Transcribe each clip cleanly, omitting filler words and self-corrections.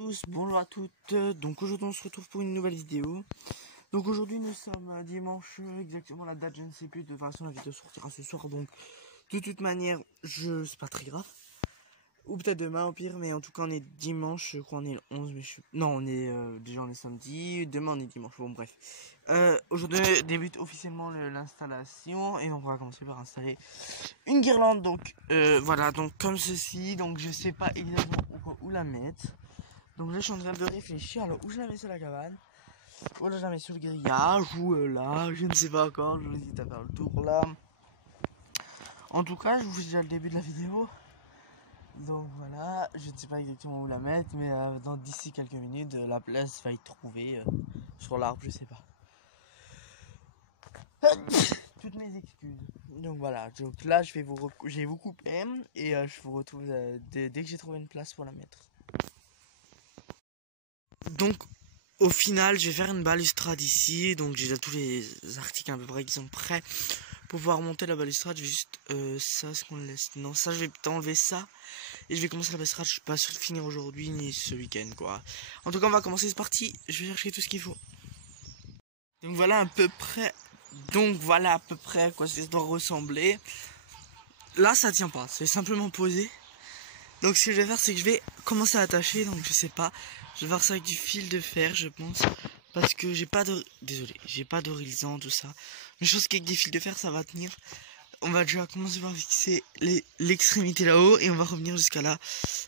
Tous, bonjour à toutes. Donc aujourd'hui on se retrouve pour une nouvelle vidéo. Donc aujourd'hui nous sommes dimanche, exactement la date je ne sais plus, de toute façon la vidéo sortira ce soir, donc de toute manière c'est pas très grave. Ou peut-être demain au pire, mais en tout cas on est dimanche, je crois on est le 11, mais non on est déjà on est samedi, demain on est dimanche, bon bref. Aujourd'hui débute officiellement l'installation, et donc on va commencer par installer une guirlande, donc voilà, donc comme ceci, donc je sais pas exactement où la mettre. Donc là je suis en train de réfléchir, alors où je la mets sur la cabane, ou là je la mets sur le grillage, ou là, je ne sais pas encore, je vous hésite à faire le tour là. En tout cas je vous dis déjà le début de la vidéo. Donc voilà, je ne sais pas exactement où la mettre, mais d'ici quelques minutes la place va être trouvée sur l'arbre, je sais pas. Toutes mes excuses. Donc voilà, donc là je vais vous couper, et je vous retrouve dès que j'ai trouvé une place pour la mettre. Donc au final je vais faire une balustrade ici, donc j'ai déjà tous les articles à peu près qui sont prêts pour pouvoir monter la balustrade. Je vais juste ça, ce qu'on laisse, non ça je vais enlever ça, et je vais commencer la balustrade. Je suis pas sûr de finir aujourd'hui ni ce week-end quoi. En tout cas on va commencer, c'est parti, je vais chercher tout ce qu'il faut. Donc voilà à peu près à quoi ça doit ressembler. Là ça tient pas, c'est simplement posé. Donc ce que je vais faire c'est que je vais commencer à attacher, donc je sais pas, je vais faire ça avec du fil de fer je pense, parce que j'ai pas d'horizon tout ça, mais je pense qu'avec des fils de fer ça va tenir. On va déjà commencer par fixer l'extrémité là-haut, et on va revenir jusqu'à là,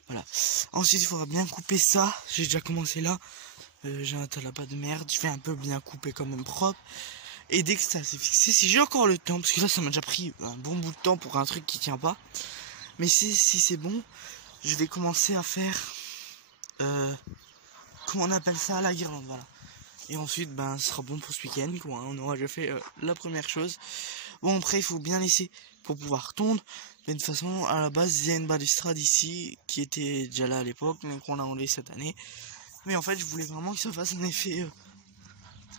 voilà. Ensuite il faudra bien couper ça, j'ai déjà commencé là, j'ai un tas là-bas de merde, je vais un peu bien couper quand même propre, et dès que ça s'est fixé, si j'ai encore le temps, parce que là ça m'a déjà pris un bon bout de temps pour un truc qui tient pas, mais si c'est bon, je vais commencer à faire comment on appelle ça, la guirlande, voilà. Et ensuite ce sera bon pour ce week-end quoi, on aura déjà fait la première chose. Bon après il faut bien laisser pour pouvoir tondre, mais de toute façon à la base il y a une balustrade ici qui était déjà là à l'époque, mais qu'on a enlevé cette année. Mais en fait je voulais vraiment que ça fasse un effet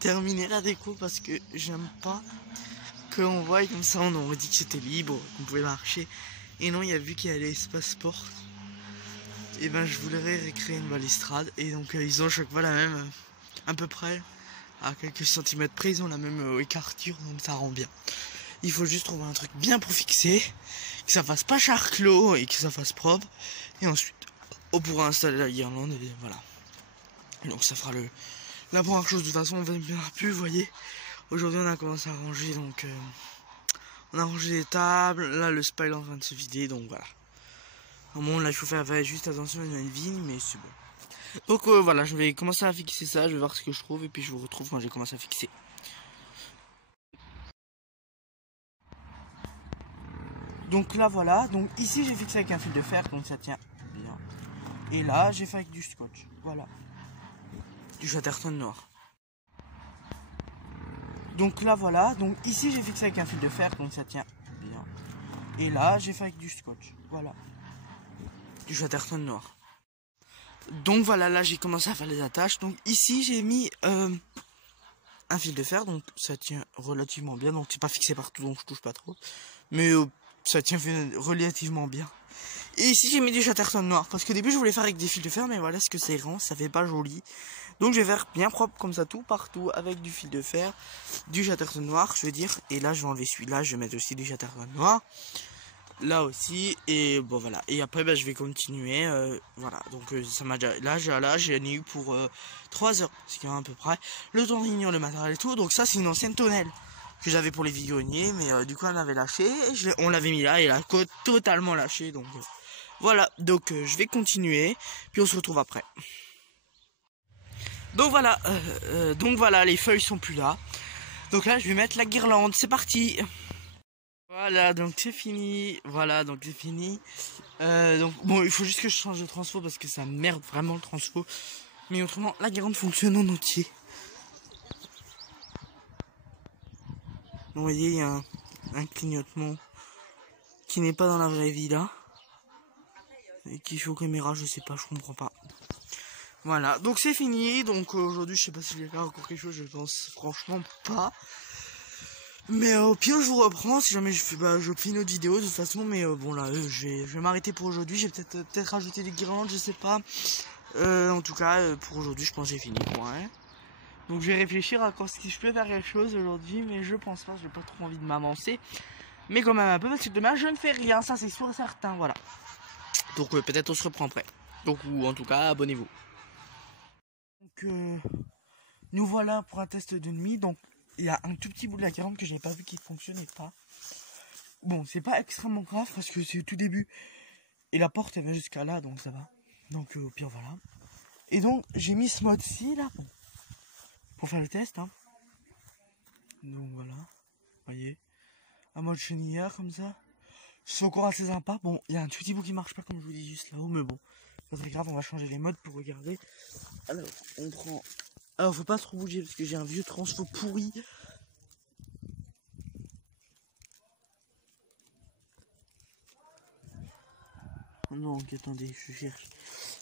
terminer la déco, parce que j'aime pas qu'on voit comme ça, on aurait dit que c'était libre, qu'on pouvait marcher, et non, il y a vu qu'il y a l'espace sport, et je voulais recréer une balustrade, et donc ils ont chaque fois la même, à peu près à quelques centimètres près, ils ont la même écarture, donc ça rend bien. Il faut juste trouver un truc bien pour fixer, que ça fasse pas charclos et que ça fasse propre, et ensuite on pourra installer la guirlande, et voilà. Donc ça fera la première chose. De toute façon on va bien plus, vous voyez, aujourd'hui on a commencé à ranger, donc on a rangé les tables, là le spa est en train de se vider, donc voilà. Bon là il faut faire juste attention, il y a une vigne, mais c'est bon. Donc voilà, je vais commencer à fixer ça, je vais voir ce que je trouve, et puis je vous retrouve quand j'ai commencé à fixer. Donc là voilà, donc ici j'ai fixé avec un fil de fer, donc ça tient bien. Et là j'ai fait avec du scotch, voilà. Du Chatterton noir. Donc là voilà, donc ici j'ai fixé avec un fil de fer, donc ça tient bien. Et là j'ai fait avec du scotch, voilà. Du Chatterton noir. Donc voilà, là j'ai commencé à faire les attaches. Donc ici j'ai mis un fil de fer, donc ça tient relativement bien. Donc c'est pas fixé partout, donc je touche pas trop, mais ça tient relativement bien. Et ici j'ai mis du Chatterton noir, parce qu'au début je voulais faire avec des fils de fer, mais voilà ce que c'est rend, ça fait pas joli. Donc je vais faire bien propre comme ça, tout partout avec du fil de fer, du Chatterton noir je veux dire. Et là je vais enlever celui-là, je vais mettre aussi du Chatterton noir là aussi, et bon voilà. Et après je vais continuer, voilà. Donc ça m'a déjà, là j'en ai eu pour 3 heures, ce qui est à peu près le temps de réunir le matériel et tout. Donc ça c'est une ancienne tonnelle que j'avais pour les viguiers, mais du coup on avait lâché, on l'avait mis là, et la côte totalement lâché, donc voilà. Donc je vais continuer, puis on se retrouve après. Donc voilà, les feuilles sont plus là, donc là je vais mettre la guirlande, c'est parti. Voilà, donc c'est fini. Voilà, donc c'est fini. Donc bon, il faut juste que je change de transfo, parce que ça merde vraiment le transfo. Mais autrement, la guirlande fonctionne en entier. Donc, vous voyez, il y a un clignotement qui n'est pas dans la vraie vie là, et qui fait aux caméras, je sais pas, je comprends pas. Voilà, donc c'est fini. Donc aujourd'hui, je sais pas si j'ai encore quelque chose, je pense franchement pas. Mais au pire je vous reprends si jamais je fais une autre vidéo de toute façon. Mais bon là je vais m'arrêter pour aujourd'hui. J'ai peut-être rajouter des guirlandes, je sais pas. En tout cas, pour aujourd'hui, je pense que j'ai fini, quoi, hein. Donc je vais réfléchir à quand si je peux faire quelque chose aujourd'hui, mais je pense pas, j'ai pas trop envie de m'avancer. Mais quand même un peu, parce que demain je ne fais rien, ça c'est sûr et certain, voilà. Donc peut-être on se reprend après. Donc ou en tout cas, abonnez-vous. Donc nous voilà pour un test de nuit. Donc il y a un tout petit bout de la carotte que j'avais pas vu qui fonctionnait pas. Bon, c'est pas extrêmement grave parce que c'est au tout début. Et la porte elle va jusqu'à là, donc ça va. Donc au pire voilà. Et donc j'ai mis ce mode-ci là, bon, pour faire le test, hein. Donc voilà, voyez, un mode chenillard comme ça. C'est encore assez sympa. Bon, il y a un tout petit bout qui marche pas comme je vous dis juste là-haut, mais bon, c'est pas très grave, on va changer les modes pour regarder. Alors, on prend... Alors, faut pas trop bouger parce que j'ai un vieux transfo pourri. Non, attendez, je cherche.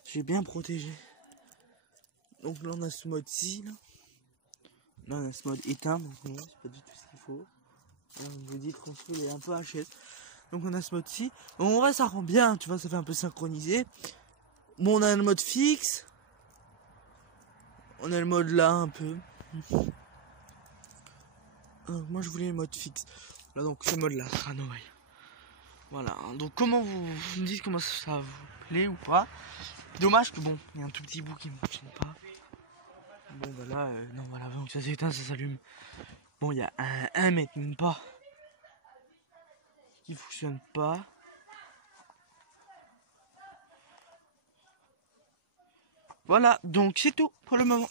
J'ai bien protégé. Donc là, on a ce mode-ci, là. Là, on a ce mode éteint, donc non, c'est pas du tout ce qu'il faut. Là, on vous dit, transfo, il est un peu HS. Donc on a ce mode-ci. En vrai, ça rend bien, tu vois, ça fait un peu synchronisé. Bon, on a le mode fixe. On a le mode là, un peu. Moi, je voulais le mode fixe. Là, donc, ce mode-là, ah non, ouais. Voilà, donc comment vous me dites comment ça vous plaît ou pas. Dommage que bon, il y a un tout petit bout qui ne fonctionne pas. Bon bah là, non voilà, donc ça s'éteint, ça s'allume. Bon, il y a un mètre, même pas, qui fonctionne pas. Voilà, donc c'est tout pour le moment.